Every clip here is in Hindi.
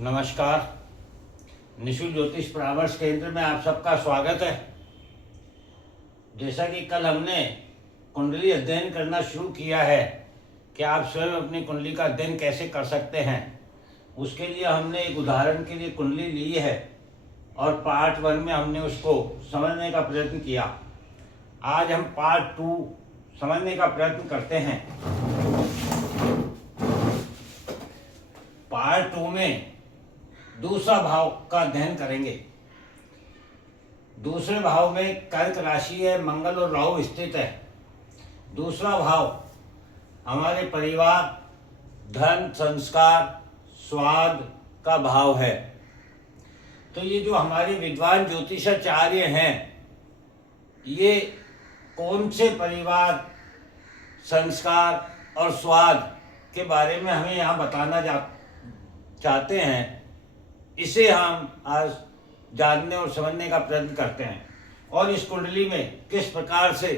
नमस्कार। निशुल्क ज्योतिष परामर्श केंद्र में आप सबका स्वागत है। जैसा कि कल हमने कुंडली अध्ययन करना शुरू किया है कि आप स्वयं अपनी कुंडली का अध्ययन कैसे कर सकते हैं, उसके लिए हमने एक उदाहरण के लिए कुंडली ली है और पार्ट 1 में हमने उसको समझने का प्रयत्न किया। आज हम पार्ट 2 समझने का प्रयत्न करते हैं। पार्ट 2 में दूसरा भाव का अध्ययन करेंगे। दूसरे भाव में कर्क राशि है, मंगल और राहु स्थित है। दूसरा भाव हमारे परिवार, धन, संस्कार, स्वाद का भाव है। तो ये जो हमारे विद्वान ज्योतिषाचार्य हैं, ये कौन से परिवार, संस्कार और स्वाद के बारे में हमें यहाँ बताना चाहते हैं, इसे हम आज जानने और समझने का प्रयत्न करते हैं। और इस कुंडली में किस प्रकार से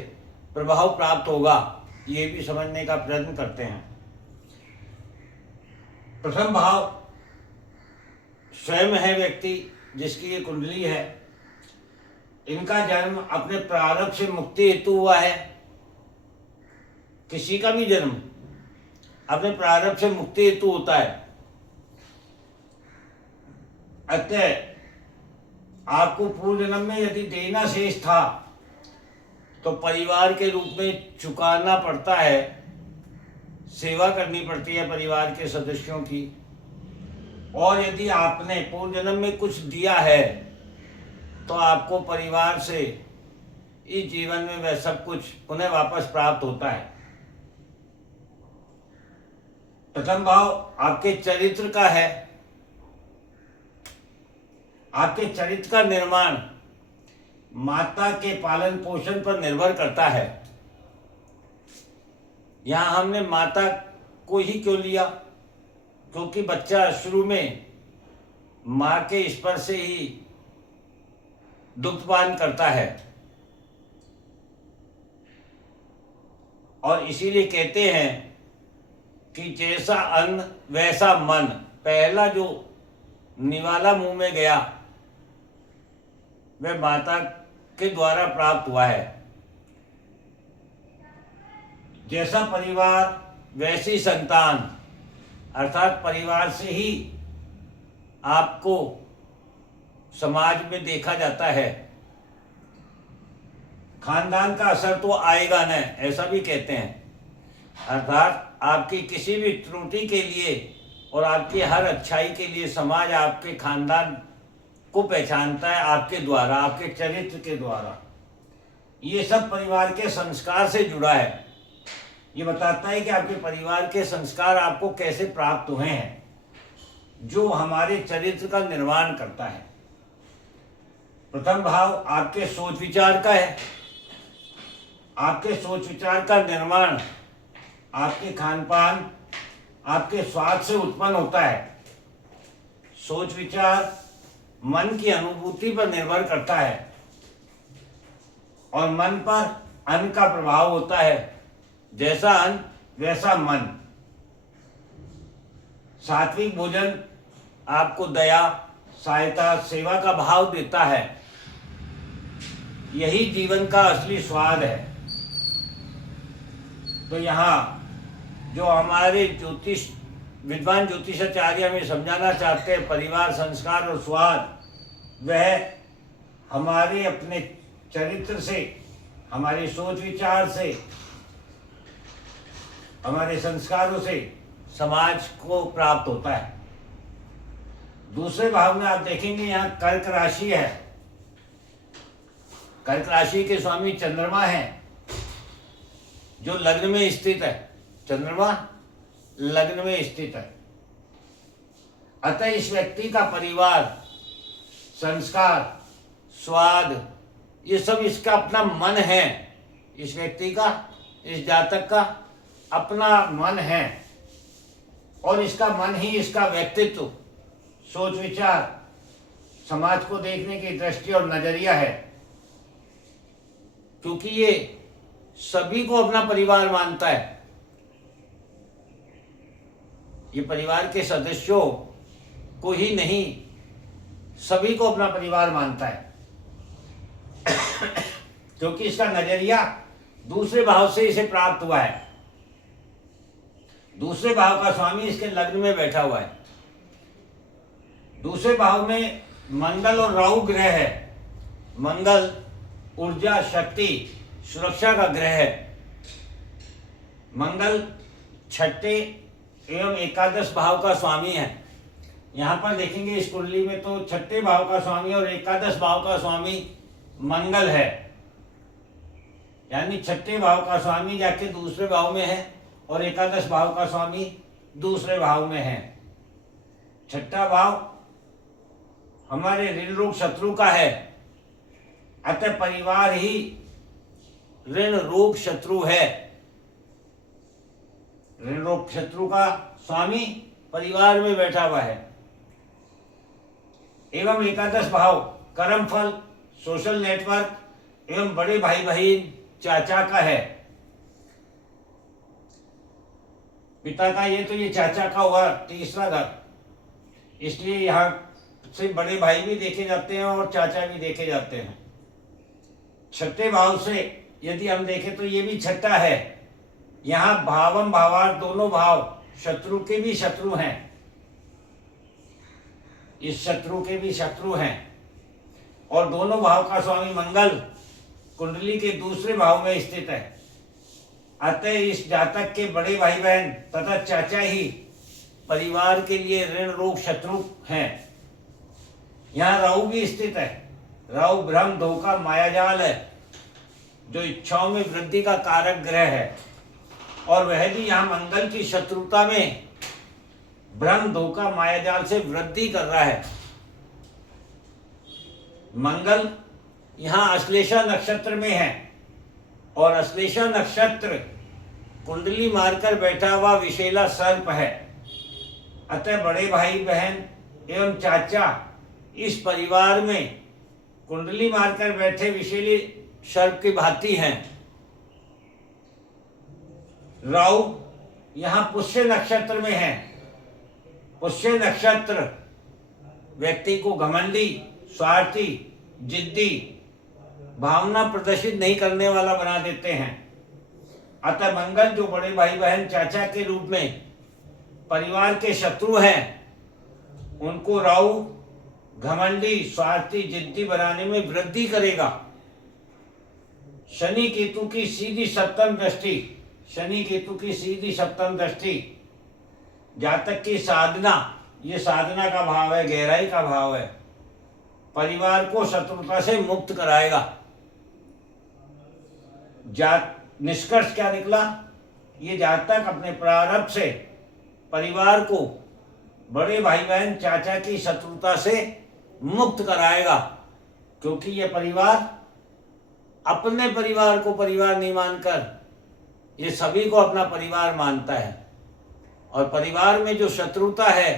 प्रभाव प्राप्त होगा, ये भी समझने का प्रयत्न करते हैं। प्रथम भाव स्वयं है व्यक्ति जिसकी ये कुंडली है। इनका जन्म अपने प्रारब्ध से मुक्ति हेतु हुआ है। किसी का भी जन्म अपने प्रारब्ध से मुक्ति हेतु होता है। अतः आपको पूर्व जन्म में यदि देना शेष था तो परिवार के रूप में चुकाना पड़ता है, सेवा करनी पड़ती है परिवार के सदस्यों की। और यदि आपने पूर्व जन्म में कुछ दिया है तो आपको परिवार से इस जीवन में वह सब कुछ पुनः वापस प्राप्त होता है। प्रथम भाव आपके चरित्र का है। आपके चरित्र का निर्माण माता के पालन पोषण पर निर्भर करता है। यहाँ हमने माता को ही क्यों लिया? क्योंकि बच्चा शुरू में माँ के स्पर्श से ही दुग्धपान करता है। और इसीलिए कहते हैं कि जैसा अन्न वैसा मन। पहला जो निवाला मुंह में गया वह माता के द्वारा प्राप्त हुआ है। जैसा परिवार वैसी संतान, अर्थात परिवार से ही आपको समाज में देखा जाता है। खानदान का असर तो आएगा न, ऐसा भी कहते हैं। अर्थात आपकी किसी भी त्रुटि के लिए और आपकी हर अच्छाई के लिए समाज आपके खानदान को पहचानता है, आपके द्वारा, आपके चरित्र के द्वारा। ये सब परिवार के संस्कार से जुड़ा है। ये बताता है कि आपके परिवार के संस्कार आपको कैसे प्राप्त हुए हैं, जो हमारे चरित्र का निर्माण करता है। प्रथम भाव आपके सोच विचार का है। आपके सोच विचार का निर्माण आपके खान पान, आपके स्वाद से उत्पन्न होता है। सोच विचार मन की अनुभूति पर निर्भर करता है और मन पर अन्न का प्रभाव होता है। जैसा अन्न वैसा मन। सात्विक भोजन आपको दया, सहायता, सेवा का भाव देता है। यही जीवन का असली स्वाद है। तो यहाँ जो हमारे विद्वान ज्योतिषाचार्य हमें समझाना चाहते हैं, परिवार, संस्कार और स्वाद, वह हमारे अपने चरित्र से, हमारे सोच विचार से, हमारे संस्कारों से समाज को प्राप्त होता है। दूसरे भाव में आप देखेंगे यहाँ कर्क राशि है। कर्क राशि के स्वामी चंद्रमा हैं, जो लग्न में स्थित है। चंद्रमा लग्न में स्थित है। अतः इस व्यक्ति का परिवार, संस्कार, स्वाद, ये सब इसका अपना मन है। इस व्यक्ति का, इस जातक का अपना मन है और इसका मन ही इसका व्यक्तित्व, सोच विचार, समाज को देखने की दृष्टि और नजरिया है। क्योंकि ये सभी को अपना परिवार मानता है। ये परिवार के सदस्यों को ही नहीं, सभी को अपना परिवार मानता है क्योंकि इसका नजरिया दूसरे भाव से इसे प्राप्त हुआ है। दूसरे भाव का स्वामी इसके लग्न में बैठा हुआ है। दूसरे भाव में मंगल और राहु ग्रह है। मंगल ऊर्जा, शक्ति, सुरक्षा का ग्रह है। मंगल छठे एवं एकादश भाव का स्वामी है। यहाँ पर देखेंगे इस कुंडली में तो छठे भाव का स्वामी और एकादश भाव का स्वामी मंगल है, यानी छठे भाव का स्वामी जाके दूसरे भाव में है और एकादश भाव का स्वामी दूसरे भाव में है। छठा भाव हमारे ऋण रोग शत्रु का है, अतः परिवार ही ऋण रोग शत्रु है। ऋण रोग शत्रु का स्वामी परिवार में बैठा हुआ है। एवं एकादश भाव कर्म फल, सोशल नेटवर्क एवं बड़े भाई बहन, चाचा का है। पिता का ये चाचा का हुआ तीसरा घर, इसलिए यहाँ से बड़े भाई भी देखे जाते हैं और चाचा भी देखे जाते हैं। छठे भाव से यदि हम देखें तो ये भी छठा है। यहाँ भावम भावार्थ दोनों भाव शत्रु के भी शत्रु हैं, इस शत्रु के भी शत्रु हैं और दोनों भाव का स्वामी मंगल कुंडली के दूसरे भाव में स्थित है। अतः इस जातक के बड़े भाई बहन तथा चाचा ही परिवार के लिए ऋण रोग शत्रु हैं। यहाँ राहु भी स्थित है। राहु भ्रम, धोखा, मायाजाल है, जो इच्छाओं में वृद्धि का कारक ग्रह है और वह भी यहाँ मंगल की शत्रुता में भ्रम, धोखा, मायाजाल से वृद्धि कर रहा है। मंगल यहाँ अश्लेषा नक्षत्र में है और अश्लेषा नक्षत्र कुंडली मारकर बैठा हुआ विषैला सर्प है। अतः बड़े भाई बहन एवं चाचा इस परिवार में कुंडली मारकर बैठे विषैले सर्प की भांति हैं। राहु यहाँ पुष्य नक्षत्र में है। पुष्य नक्षत्र व्यक्ति को घमंडी, स्वार्थी, जिद्दी, भावना प्रदर्शित नहीं करने वाला बना देते हैं। अतः मंगल जो बड़े भाई बहन चाचा के रूप में परिवार के शत्रु हैं, उनको राहु घमंडी, स्वार्थी, जिद्दी बनाने में वृद्धि करेगा। शनि केतु की सीधी सप्तम दृष्टि, शनि केतु की सीधी सप्तम दृष्टि जातक की साधना, ये साधना का भाव है, गहराई का भाव है, परिवार को शत्रुता से मुक्त कराएगा। निष्कर्ष क्या निकला? ये जातक अपने प्रारब्ध से परिवार को बड़े भाई बहन चाचा की शत्रुता से मुक्त कराएगा, क्योंकि ये परिवार अपने परिवार को परिवार नहीं मानकर ये सभी को अपना परिवार मानता है और परिवार में जो शत्रुता है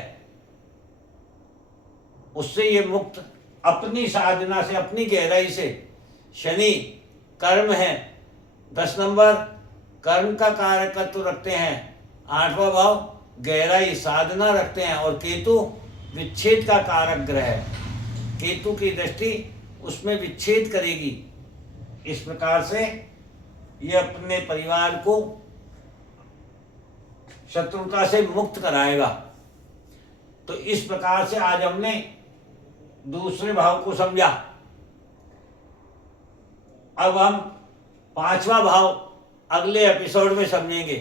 उससे ये मुक्त अपनी साधना से, अपनी गहराई से। शनि कर्म है, 10 नंबर कर्म का कारकत्व रखते हैं, 8वां भाव गहराई साधना रखते हैं और केतु विच्छेद का कारक ग्रह है। केतु की दृष्टि उसमें विच्छेद करेगी। इस प्रकार से ये अपने परिवार को शत्रुता से मुक्त कराएगा। तो इस प्रकार से आज हमने दूसरे भाव को समझा। अब हम 5वां भाव अगले एपिसोड में समझेंगे,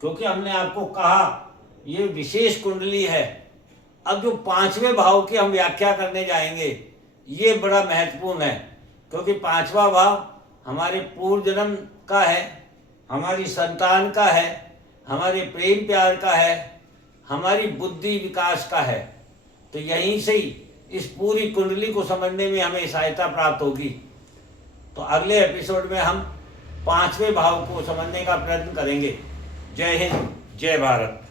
क्योंकि हमने आपको कहा ये विशेष कुंडली है। अब जो 5वें भाव की हम व्याख्या करने जाएंगे ये बड़ा महत्वपूर्ण है, क्योंकि 5वां भाव हमारे पूर्व जन्म का है, हमारी संतान का है, हमारे प्रेम प्यार का है, हमारी बुद्धि विकास का है। तो यहीं से ही इस पूरी कुंडली को समझने में हमें सहायता प्राप्त होगी। तो अगले एपिसोड में हम 5वें भाव को समझने का प्रयत्न करेंगे। जय हिंद, जय भारत।